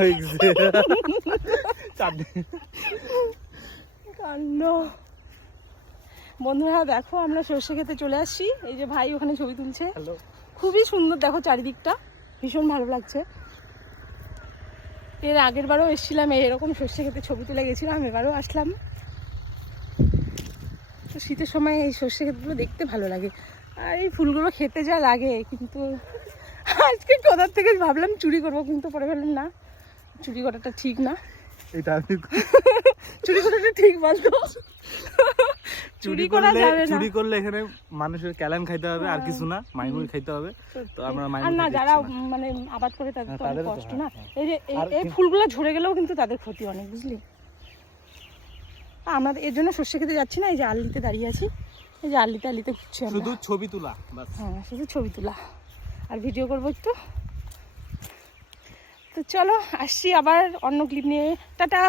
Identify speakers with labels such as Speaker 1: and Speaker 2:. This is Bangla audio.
Speaker 1: হয়ে গেছে
Speaker 2: বন্ধুরা দেখো আমরা সর্ষে খেতে চলে আসছি। এই যে ভাই ওখানে ছবি তুলছে। খুবই সুন্দর দেখো চারিদিকটা। ভীষণ ভালো লাগছে। এর আগের বারও এসেছিলাম এরকম সর্ষে খেতে ছবি তুলে গেছিলাম এবারও আসলাম। তো শীতের সময় এই সর্ষে ক্ষেতগুলো দেখতে ভালো লাগে। আর এই ফুলগুলো খেতে যা লাগে কিন্তু আজকে কোথার থেকে ভাবলাম চুরি করব কিন্তু পরে ভাবলাম না। চুরি করাটা ঠিক না।
Speaker 1: এটা আমি
Speaker 2: চুরি করাটা ঠিক বলতো চুরি করা যাবে না।
Speaker 1: চুরি করলে এখানে মানুষের ক্যালান খাইতে হবে আর কিছু না মাইমুর খাইতে হবে। তো আমরা
Speaker 2: না যারা মানে আবাদ করে তাদের
Speaker 1: হ্যাঁ,
Speaker 2: তো অনেক কষ্ট
Speaker 1: হ্যাঁ,
Speaker 2: না।
Speaker 1: হ্যাঁ।
Speaker 2: এই যে এই- ফুলগুলো ঝরে গেলেও কিন্তু তাদের ক্ষতি অনেক বুঝলি? আমরা এর জন্য সর্ষে খেতে যাচ্ছি না এই যে আল্লিতে দাঁড়িয়ে আছি। এই যে আল্লিতে আল্লিতে ঘুরছি
Speaker 1: শুধু ছবি তোলা
Speaker 2: হ্যাঁ শুধু ছবি তোলা। আর ভিডিও করব একটু। তো চলো আসছি আবার অন্য ক্লিপ নিয়ে। টাটা!